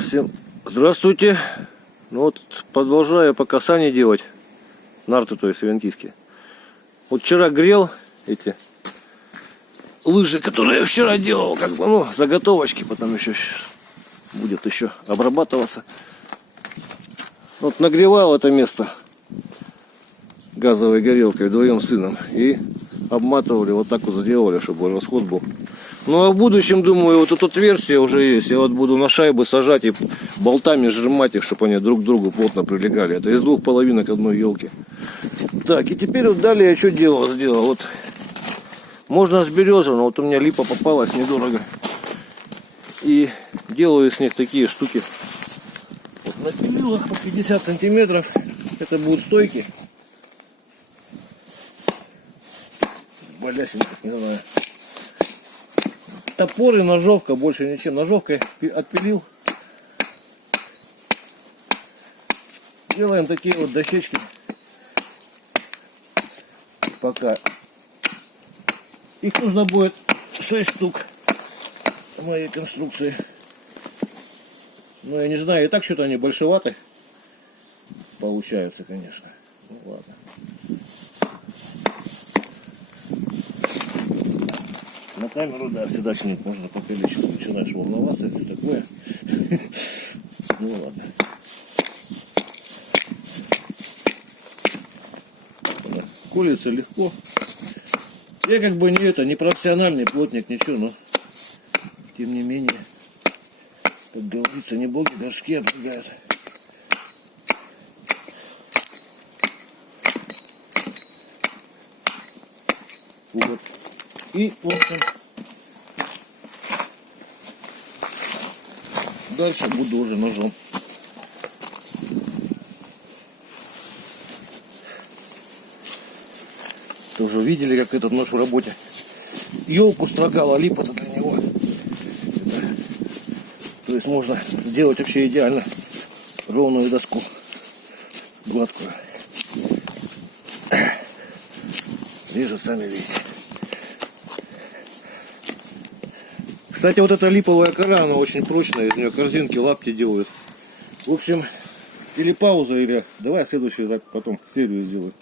Всем здравствуйте. Ну вот продолжаю пока сани делать. Нарты, то есть вентийские. Вот вчера грел эти лыжи, которые я вчера делал, как бы, ну, заготовочки, потом еще будет еще обрабатываться. Вот нагревал это место газовой горелкой вдвоем с сыном и обматывали, вот так вот сделали, чтобы расход был. Ну а в будущем, думаю, вот это отверстие уже есть. Я вот буду на шайбы сажать и болтами сжимать их, чтобы они друг к другу плотно прилегали. Это из двух половинок одной елки. Так, и теперь вот далее я что сделал. Вот можно с березы, но вот у меня липа попалась недорого. И делаю с них такие штуки. Вот напилил их по 50 сантиметров. Это будут стойки. Балясин, не знаю. Топор и ножовка, больше ничем. Ножовкой отпилил. Делаем такие вот дощечки. Пока. Их нужно будет 6 штук в моей конструкции. Но я не знаю, и так что-то они большеваты получаются, конечно. Ну ладно. На камеру, да, всегда что-нибудь можно попилить, начинаешь волноваться, и все такое. Ну ладно. Колется легко. Я как бы не профессиональный плотник, ничего, но тем не менее, как говорится, не боги горшки обжигают. Вот. И, в общем, дальше буду уже ножом. Тоже видели, как этот нож в работе. Елку строгал, а липа-то для него. То есть можно сделать вообще идеально ровную доску, гладкую. Режет, сами видите. Кстати, вот эта липовая кора, она очень прочная, из нее корзинки, лапти делают. В общем, или пауза, или давай следующую потом серию сделаю.